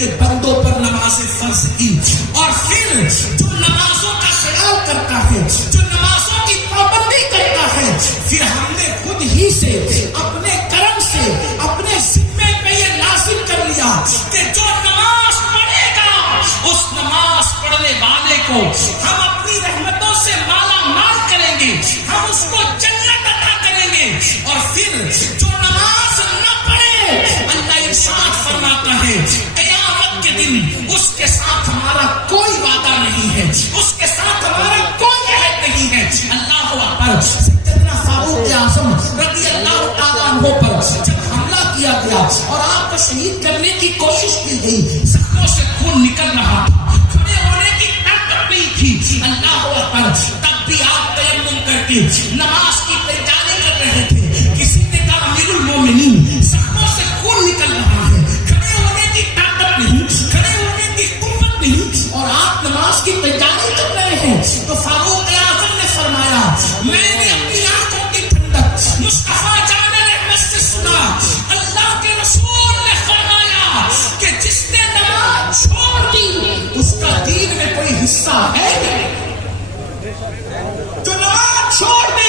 کے بندوں پر نماز فرض کی، اور پھر جو نمازوں کا خیال کرتا ہے، جو نمازوں کی پابندی کرتا ہے، پھر ہم نے خود ہی سے اپنے کرم سے اپنے ذمے پہ یہ لازم کر لیا کہ جو نماز پڑھے گا اس نماز پڑھنے والے کو ہم اپنی رحمتوں سے مالا مال کریں گے، ہم اس کو جنت عطا کریں گے۔ اور پھر جو نماز نہ پڑھے، اللہ ارشاد فرماتا ہے قیامت کے دن اس کے ساتھ ہمارا کوئی وعدہ نہیں ہے، اس کے ساتھ ہمارا کوئی عہد نہیں ہے۔ اللہ اکبر۔ سیدنا فاروق اعظم رضی اللہ تعالیٰ عنہ پر جب حملہ کیا گیا اور آپ کو شہید کرنے کی کوشش کی گئی، زخموں سے خون نکل رہا تھا، کھڑے ہونے کی طاقت نہیں تھی، اللہ اکبر، تب بھی آپ تیمم کر کے نماز کی تیاری کر رہے تھے۔ کسی نے کہا امیر المومنین زخموں سے خون نکل رہا ہے، کھڑے ہونے کی طاقت نہیں، کھڑے ہونے کی قوت نہیں، اور آپ نماز کی تیاری کر رہے ہیں۔ تو فاروق اعظم نے فرمایا میں نے اپنی آنکھوں کی ٹھنڈک مصطفیٰ جان رحمت سے سنا، اللہ کے رسول نے فرمایا کہ جس نے نماز چھوڑ دی اس کا دین میں کوئی حصہ ہے، جو نماز چھوڑ دے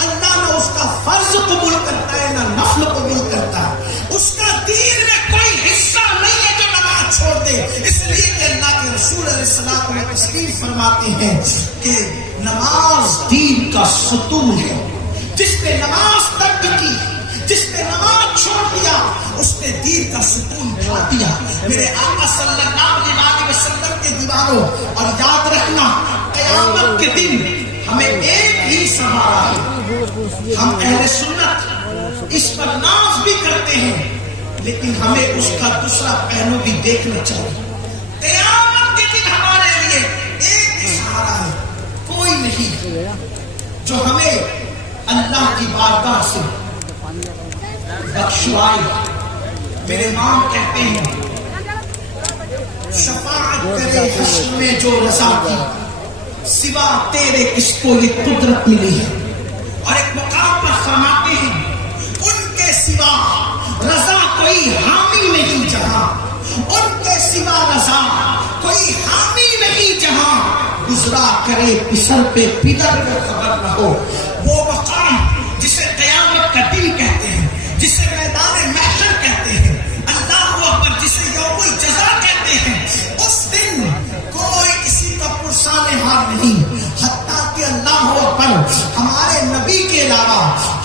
اللہ نہ اس کا فرض قبول کرتا ہے نہ نفل قبول کرتا ہے، اس کا دین میں کوئی حصہ نہیں ہے جو نماز چھوڑ دے۔ اس لیے کہ اللہ کے رسول علیہ السلام نے تسلیم فرماتے ہیں کہ نماز دین کا ستون ہے، جس نے نماز ترک کی، جس نے نماز چھوڑ دیا اس نے دین کا ستون کھا دیا۔ میرے آقا صلی اللہ علیہ وسلم کے دیوانوں، اور یاد رکھنا قیامت کے دن ہمیں ایک ہی سہارا ہے۔ ہم اہل سنت اس پر ناز بھی کرتے ہیں، لیکن ہمیں اس کا دوسرا پہلو بھی دیکھنا چاہیے۔ قیامت کے دن ہمارے لیے ایک ہی سہارا ہے، کوئی نہیں جو ہمیں اللہ کی بارگاہ سے بخشوائے۔ میرے امام کہتے ہیں شفاعت کرے حشر میں جو رضا کی، سوا تیرے کس کو یہ قدرت ملی ہے۔ اور ایک مقام پر فرماتے ہیں ان کے سوا رضا کوئی حامی نہیں جہاں، ان کے سوا رضا کوئی حامی نہیں جہاں، گزرا کرے پسر پہ پدر کو خبر نہ ہو۔ وہ مقام جسے قیامت کا دن کہتے ہیں، جسے میدان محشر کہتے ہیں، اللہ اکبر، جسے یوم الجزا کہتے ہیں، اس دن کوئی کسی کا پرسان حال نہیں، حتیٰ کہ اللہ اکبر ہمارے نبی کے علاوہ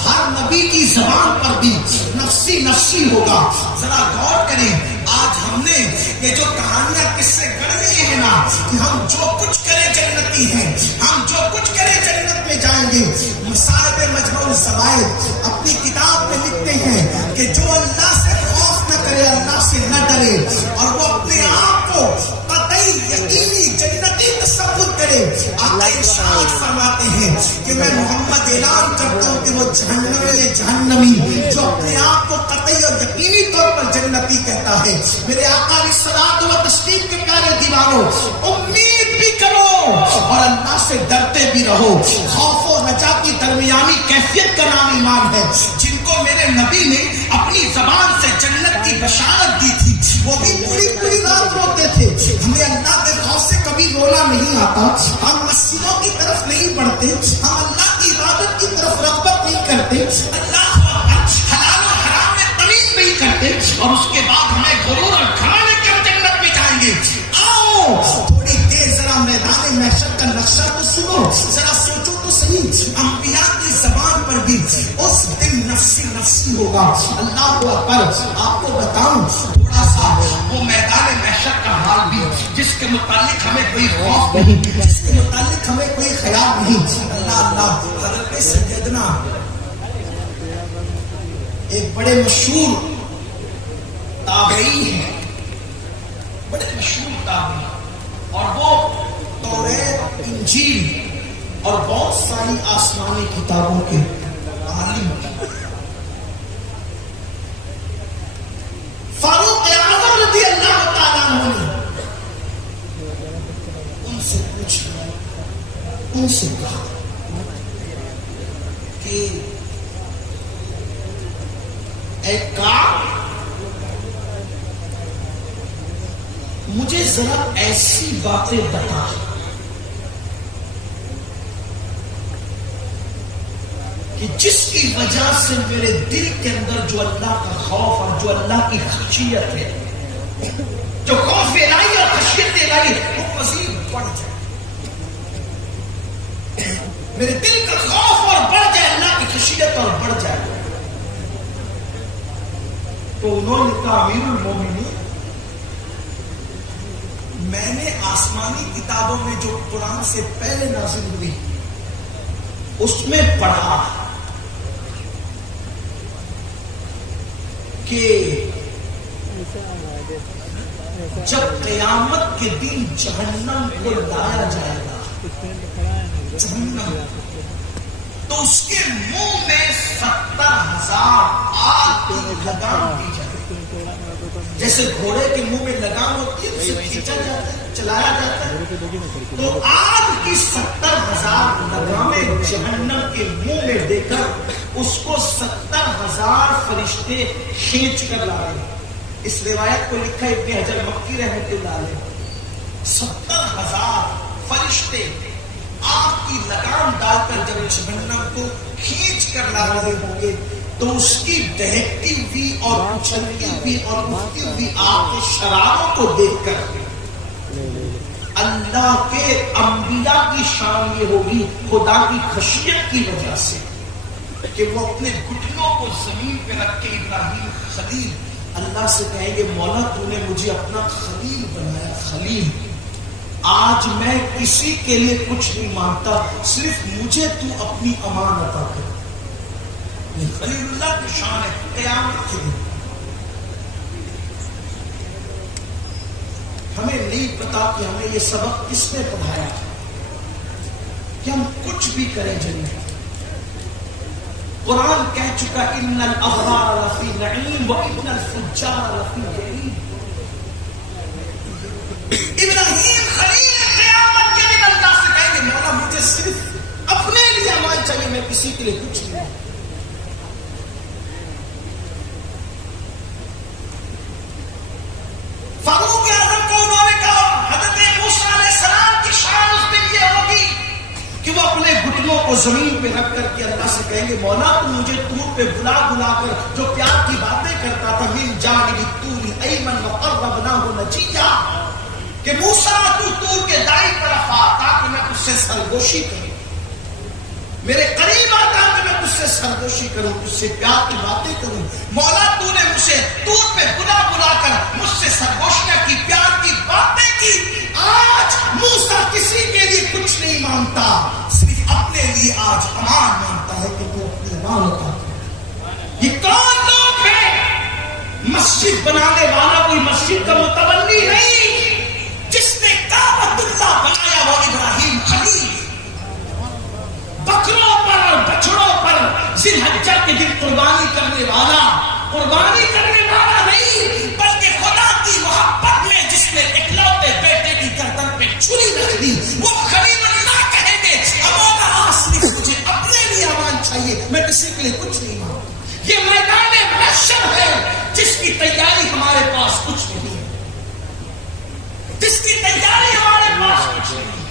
ہر نبی کی زبان پر بھی نفسی نفسی ہوگا۔ ذرا غور کریں، آج ہم نے یہ جو کہانیاں کس سے گڑھ رہی ہیں نا کہ ہم جو کچھ کریں جنتی ہیں، ہم جو کچھ کریں جنت میں جائیں گے۔ مصائب مجموع الزوائد اپنی کتاب میں لکھتے ہیں کہ جو اللہ سے خوف نہ کرے، اللہ سے نہ ڈرے، اور وہ اپنے آپ کو قطعی یقینی جنتی تصور کرے، آقا ارشاد فرماتے ہیں کہ میں محمد اعلان کرتا ہوں کہ وہ جہنمی جو اپنے آپ کو قطعی اور یقینی طور پر جنتی کہتا ہے۔ میرے آقا علیہ الصلوۃ و تسلیم کے پیارے دیوانوں، امید بھی کرو اور اللہ سے ڈرتے بھی رہو۔ خوف و رجا کی درمیانی کیفیت کا نام ایمان ہے۔ جن کو میرے نبی نے اپنی زبان سے جنت کی بشارت دی تھی، وہ بھی پوری پوری رات روتے تھے۔ ہمیں اللہ کے خوف سے کبھی رونا نہیں آتا، ہم مسجدوں کی طرف نہیں بڑھتے، ہم اللہ کی عبادت کی طرف رغبت نہیں کرتے، اللہ حلال و حرام میں تمیز نہیں کرتے، اور اس کے بعد ہمیں غرور اور گھمنڈ کے ہم جنت میں جائیں گے۔ آؤ تھوڑی دیر ذرا میدان محشر کا نقشہ تو سنو، ذرا سوچو تو صحیح، انبیاء کی زبان پر بھی اس دن نفسی نفسی ہوگا۔ اللہ اکبر، آپ کو بتاؤں تھوڑا سا وہ میدان محشر کا حال بھی، جس کے متعلق ہمیں کوئی خوف نہیں، جس کے متعلق ہمیں کوئی خیال نہیں۔ اللہ حضرت سیدنا ایک بڑے مشہور تابعی ہیں، بڑے مشہور تابعی، اور وہ توریت، انجیل اور بہت ساری آسمانی کتابوں کے عالم۔ فاروق اعظم رضی اللہ تعالیٰ عنہ نے ان سے پوچھا، ان سے کہا کہ اے کعب، مجھے ذرا ایسی باتیں بتا کہ جس کی وجہ سے میرے دل کے اندر جو اللہ کا خوف اور جو اللہ کی خشیت ہے، جو خوف الہی اور خشیت الہی وہ مزید بڑھ جائے، میرے دل کا خوف اور بڑھ جائے، اللہ کی خشیت اور بڑھ جائے۔ تو انہوں نے کہا امیر المومنین، میں نے آسمانی کتابوں میں جو قرآن سے پہلے نازل ہوئی اس میں پڑھا کہ جب قیامت کے دن جہنم کو لایا جائے گا، جہنم، تو اس کے منہ میں 70,000 آگ کی لگام دی جائے گی۔ جیسے گھوڑے کے منہ میں لگام ہوتی ہے اسے کھینچا جاتا ہے، چلایا جاتا ہے، تو آگ کی 70,000 لگامیں جہنم کے منہ میں دے کر اس کو 70,000 فرشتے کھینچ کر لا رہے ہیں۔ اس روایت کو لکھا ابن حجر مکی رحمۃ اللہ علیہ، 70,000 فرشتے آگ کی لگام ڈال کر جب جہنم کو کھینچ کر لا رہے ہوں گے تو اس کی دہکتی ہوئی اور اچھلتی ہوئی اور اٹھتی ہوئی آگ کے شراروں کو دیکھ کر اللہ کے انبیاء کی شان یہ ہوگی خدا کی خشیت کی وجہ سے کہ وہ اپنے گھٹنوں کو زمین پہ رکھ کے ابراہیم خلیل اللہ سے کہیں گے مولا تو نے مجھے اپنا خلیل بنایا، خلیل، آج میں کسی کے لیے کچھ نہیں مانگتا، صرف مجھے تو اپنی امان عطا کر۔ یہ خلیل اللہ کی شان ہے قیامت کے دن۔ ہمیں نہیں پتا کہ ہمیں یہ سبق کس نے پڑھایا کہ ہم کچھ بھی کریں جنت۔ قرآن کہہ چکا ان الابرار لفی نعیم وان الفجار لفی جحیم۔ ابراہیم خلیل قیامت کے دن اللہ سے کہیں گے مولا مجھے صرف اپنے لیے امان چاہیے، میں کسی کے لیے کچھ نہیں۔ فاروق اعظم کو انہوں نے کہا حضرت موسیٰ علیہ السلام کی شان اس دن یہ ہوگی کہ وہ اپنے گھٹنوں کو زمین پہ رکھ کر کے اللہ سے کہیں گے مولا تو مجھے طور پہ بلا بلا کر جو پیار کی باتیں کرتا تھا من جانب الطور ایمن وقربناہ نجیا، کہ موسیٰ تو طور کے دائیں طرف آ تاکہ میں تجھ سے سرگوشی کروں، میرے قریب آ تاکہ میں تجھ سے سرگوشی کروں، تجھ سے پیار کی باتیں کروں۔ مولا تو نے مجھے طور پہ بلا بلا کر مجھ سے سرگوشیاں کی، پیار کی باتیں کی۔ آج موسیٰ کسی کے لیے کچھ نہیں مانگتا، صرف اپنے لیے آج امان مانگتا ہے کہ تو اپنی امان عطا کر۔ یہ کون لوگ ہیں؟ مسجد بنانے والا کوئی مسجد کا متولی نہیں، جس نے کعبۃ اللہ بنایا وہ ابراہیم خلیل۔ بکروں پر اور بچڑوں پر ذی الحجہ کے دن قربانی کرنے والا نہیں، بلکہ خدا کی محبت میں جس نے اکلوتے بیٹے کی گردن پہ چھری رکھ دی وہ خلیل اللہ کہیں گے مولا صرف مجھے اپنے لیے امان چاہیے، میں کسی کے لیے کچھ نہیں مانگتا۔ یہ میدان محشر ہے جس کی تیاری ہمارے پاس کچھ نہیں ہے، جس کی تیاری ہمارے پاس کچھ نہیں۔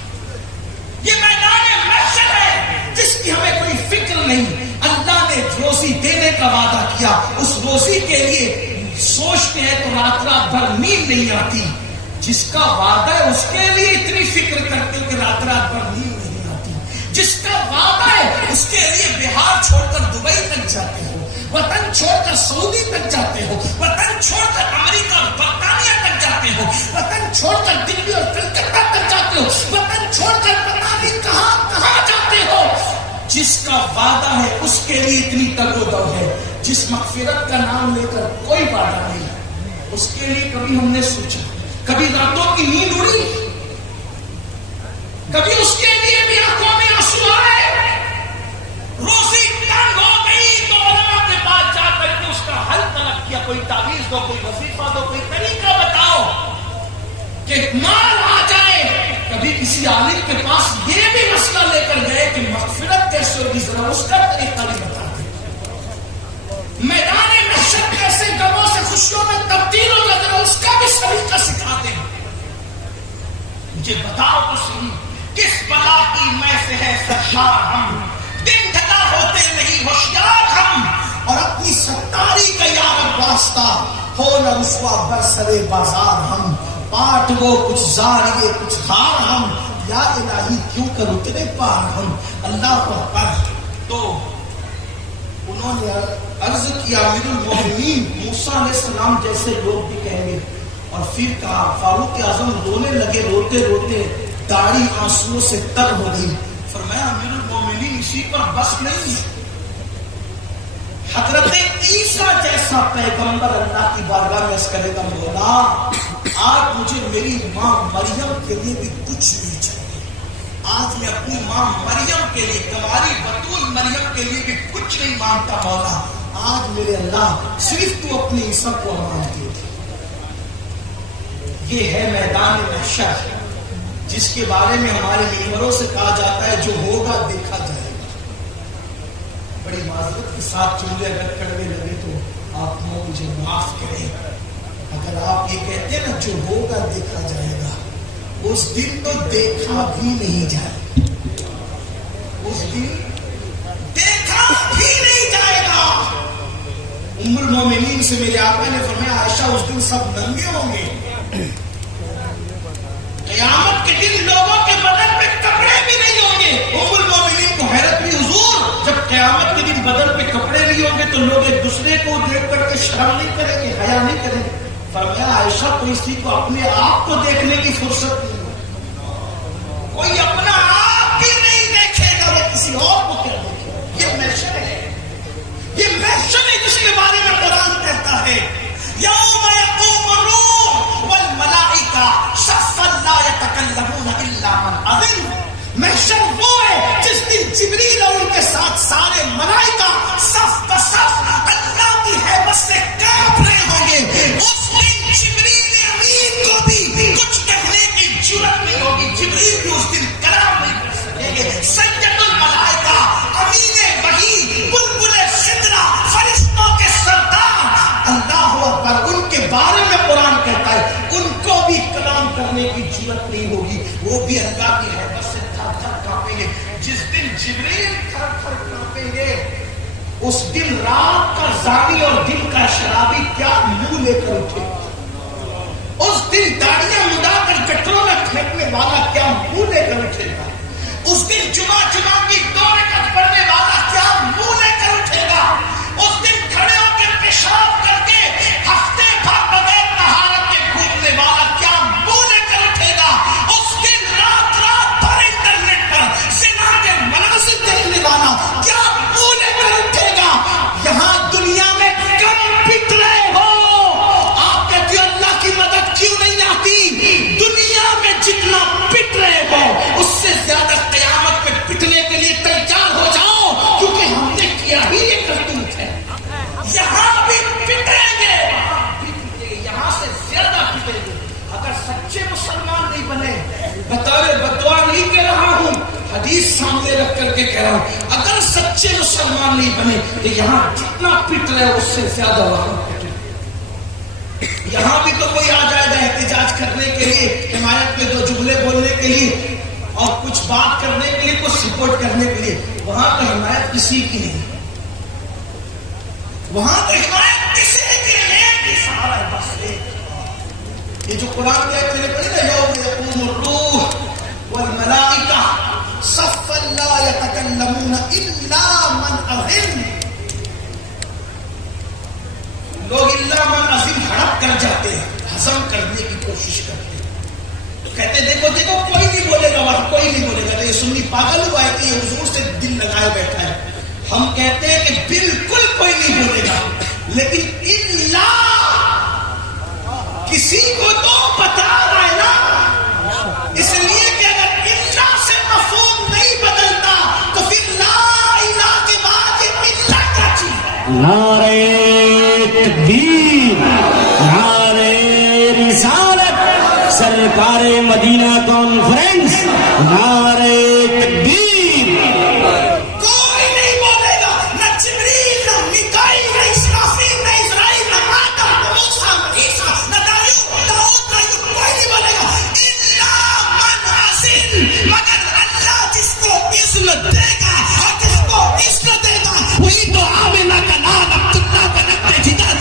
یہ میدان محشر ہے جس کی ہمیں کوئی فکر نہیں۔ اللہ نے روزی دینے کا وعدہ کیا، اس روزی کے لیے سوچتے ہیں تو رات رات بھر نیند نہیں آتی، جس کا وعدہ ہے اس کے لیے اتنی فکر کرتے ہو کہ رات رات بھر نیند نہیں آتی، جس کا وعدہ ہے اس کے لیے بہار چھوڑ کر دبئی تک جاتے ہو، وطن چھوڑ کر سعودی تک جاتے ہو، وطن چھوڑ کر امریکہ اور برطانیہ تک جاتے ہو، وطن چھوڑ کر دلی اور کلکتہ تک جاتے ہو، وطن چھوڑ کر پتہ نہیں کہاں کہاں جاتے ہو۔ جس کا وعدہ ہے اس کے لیے اتنی تگ و دو ہے، جس مغفرت کا نام لے کر کوئی وعدہ نہیں، اس کے لیے کبھی ہم نے سوچا، کبھی راتوں کی نیند اڑی، کبھی اس کے لیے بھی آنکھوں میں آنسو آئے، روزی تنگ ہو گئی تو علماء کے پاس جا کر کے اس کا حل طلب کیا، کوئی تعویذ دو، کوئی وظیفہ دو، کوئی طریقہ بتاؤ کہ مال آ جائے۔ کبھی کسی عالم کے پاس یہ بھی مسئلہ لے کر گئے کہ مغفرت کیسے ہوگی، ذرا اس کا طریقہ بھی بتا دیں۔ میدان محشر کیسے غموں سے خوشیوں میں تبدیل ہوگا، ذرا اس کا بھی طریقہ سکھا دیں۔ مجھے بتاؤ تو صحیح کس بلا کی میں سے ہے سرشار ہم، دن ڈھلا ہوتے نہیں ہوشیار ہم، اور اپنی ستاری کا یار واسطہ ہو نہ رسوا برسرے بازار ہم، پاٹ وہ کچھ زاریے کچھ دھار ہم، یا الہی کیوں کر اتنے پار ہم، اللہ اکبر۔ تو انہوں نے عرض کیا امیر المومنین موسیٰ علیہ السلام جیسے لوگ بھی کہیں گے، اور پھر کہا فاروق اعظم رونے لگے، روتے روتے داڑھی آنسوؤں سے تر ہو گئی۔ فرمایا امیر المومنین اسی پر بس نہیں، حضرت عیسیٰ جیسا پیغمبر اللہ کی بارگاہ میں کرے گا مولا آج مجھے میری ماں مریم کے لیے بھی کچھ نہیں چاہیے، آج میں اپنی ماں مریم کے لیے کماری بطول مریم کے لیے بھی کچھ نہیں مانگتا مولا، آج میرے اللہ صرف تو اپنے عیسیٰ کو امان دے دے۔ یہ ہے میدان محشر جس کے بارے میں ہمارے ممبروں سے کہا جاتا ہے جو ہوگا دیکھا جائے گا۔ بڑی معذرت کے ساتھ چولہے اگر کڑوے لگے تو آپ مجھے معاف کریں، اگر آپ یہ کہتے ہیں نا جو ہوگا دیکھا جائے گا، اس دن تو دیکھا بھی نہیں جائے، اس دن دیکھا بھی نہیں جائے گا۔ ام المومنین سے میرے آقا نے فرمایا عائشہ اس دن سب ننگے ہوں گے، قیامت کے دن لوگوں کے بدن میں کپڑے بھی نہیں ہوں گے۔ ام المومنین کو حیرت بھی حضور جب قیامت کے دن بدن پہ کپڑے نہیں ہوں گے تو لوگ ایک دوسرے کو دیکھ کر کے شرم نہیں کریں گے، حیا نہیں کریں گے؟ فرمایا عائشہ تو اسی کو اپنے آپ کو دیکھنے کی فرصت نہیں، کوئی اپنا آپ بھی نہیں دیکھے گا، وہ کسی اور کو کیا دیکھے گا؟ یہ محشر ہے، یہ محشر ہے جس کے بارے میں قرآن کہتا ہے یوم یقوم الروح والملائکہ صفا لا یتکلمون الا من اذن۔ محشر وہ ہے جس دن جبریل اور ان کے ساتھ سارے ملائکہ صف بصف اللہ کی ہیبت سے کانپ رہے ہوں گے۔ اس دن جبریل امین کو بھی کچھ کہنے کی جرأت نہیں ہوگی، جبریل بھی اس دن کلام نہیں کر سکیں گے۔ سید الملائکہ امین وحی بلبل سدرہ فرشتوں کے سردار اللہ اکبر، ان کے بارے میں قرآن کہتا ہے ان کو بھی کلام کرنے کی جرأت نہیں ہوگی، وہ بھی اللہ کی ہیبت سے تھر تھر کانپیں گے۔ جس دن جبریل تھر تھر کانپیں گے اس دن رات کا زانی اور دن کا شرابی کیا منہ لے کر اٹھے گا، اس دن داڑیاں مڈا کر گٹروں میں پھینکنے والا کیا منہ لے کر اٹھے گا، اس دن جمعہ کی 2 رکعت پڑھنے والا کیا منہ لے کر اٹھے گا، اس دن کھڑے ہو کے پیشاب کر کے ہفتے بھر بغیر طہارت کے گھومنے والا کیا منہ لے کر اٹھے گا، اس دن رات رات بھر انٹرنیٹ پر زنا کے مناظر دیکھنے والا کیا منہ لے کر اٹھے گا۔ یہاں دنیا میں کم پٹ رہے ہو، آپ کہتے ہو اللہ کی مدد کیوں نہیں آتی، دنیا میں جتنا پٹ رہے ہو اس سے زیادہ قیامت میں پٹنے کے لیے تیار ہو جاؤ، کیونکہ ہم نے کیا ہی یہ کرتوت ہے۔ یہاں بھی پٹیں گے، یہاں سے زیادہ پٹیں گے۔ اگر سچے مسلمان نہیں بنے، بطور بدعا نہیں کہہ رہا ہوں، حدیث سامنے رکھ کر کے کہہ رہا ہوں، اگر سچے مسلمان نہیں بنے تو یہاں جتنا پٹ رہے اس سے زیادہ وہاں پٹیں۔ یہاں بھی تو کوئی آ جائے گا احتجاج کرنے کے لیے، حمایت میں 2 جملے بولنے کے لیے اور کچھ بات کرنے کے لیے، کچھ سپورٹ کرنے کے لیے، وہاں تو حمایت کسی کی نہیں، وہاں تو حمایت کسی کی نہیں، سارا بس ایک۔ یہ جو قرآن کی آیت میں نے پڑھی نا یوم یقوم الروح والملائکہ صفا لا یتکلمون الا من اذن، لوگ الا من اذن ہڑپ کر جاتے ہیں، ہضم کرنے کی کوشش کرتے ہیں، کہتے دیکھو دیکھو کوئی نہیں بولے گا، وہاں کوئی نہیں بولے گا، تو یہ سنی پاگل ہوا ہے کہ یہ حضور سے دل لگائے بیٹھا ہے۔ ہم کہتے ہیں کہ بالکل کوئی نہیں بولے گا، لیکن اللہ کسی کو تو بتا رہا ہے نا، اس لیے کہ اگر اللہ سے مفہوم نہیں بدلتا تو پھر لا الہ کے بعد یہ اللہ کیا چیز ہے؟ نعرہ تکبیر، نعرہ رسالت، سرکار مدینہ کانفرنس، نعرہ تکبیر۔ کوئی نہیں بولے گا، نہ جبریل، نہ میکائیل، نہ اسرافیل، نہ اسرائیل، نہ آدم، نہ موسیٰ، نہ عیسیٰ، نہ داؤد، نہ ایوب، کوئی نہیں بولے گا الا من عزت دے گا اور جس کو عزت دے گا وہی تو آمنہ کا نام عبداللہ بنتے جدھر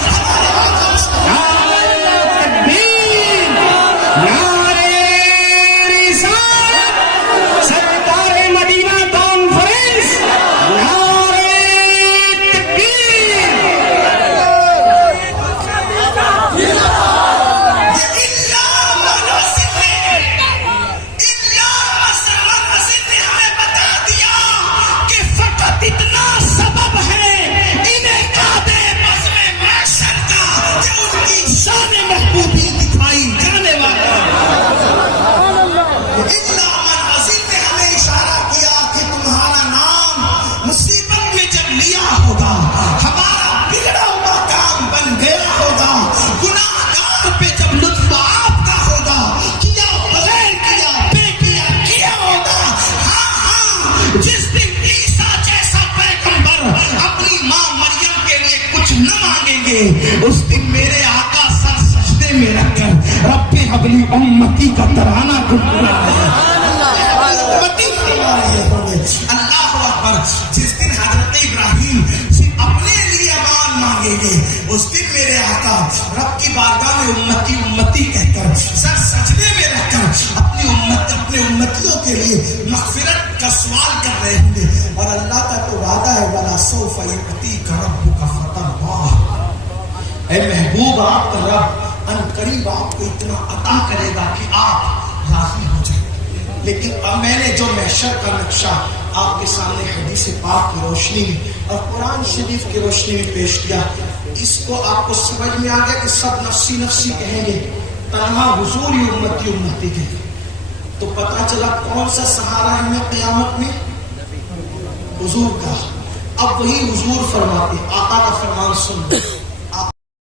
اس دن میرے آقا سر سجدے میں رکھ کر رب حبلی امتی کا ترانہ اللہ اکبر. جس دن حضرت ابراہیم صرف اپنے لیے امان مانگیں گے اس دن میرے آقا رب کی بارگاہ میں امتی امتی کہہ کر سر سجدے میں رکھ کر اپنے امتیوں کے لیے مغفرت کا سوال کر رہے ہوں گے. اور اللہ کا تو وعدہ ہے وَلَا سَوْفَ يُعْطِيكَ رَبُّكَ فَتَرْضَىٰ. اے محبوب آپ کا رب ان قریب آپ کو اتنا عطا کرے گا کہ آپ راضی ہو جائیں. لیکن اب میں نے جو محشر کا نقشہ آپ کے سامنے حدیث پاک کی روشنی میں اور قرآن شریف کی روشنی میں پیش کیا اس کو آپ کو سمجھ میں آ گیا کہ سب نفسی نفسی کہیں گے تنہا حضور ہی امتی امتی کے. تو پتا چلا کون سا سہارا ہے ہمیں قیامت میں؟ حضور کا. اب وہی حضور فرماتے آقا کا فرمان سن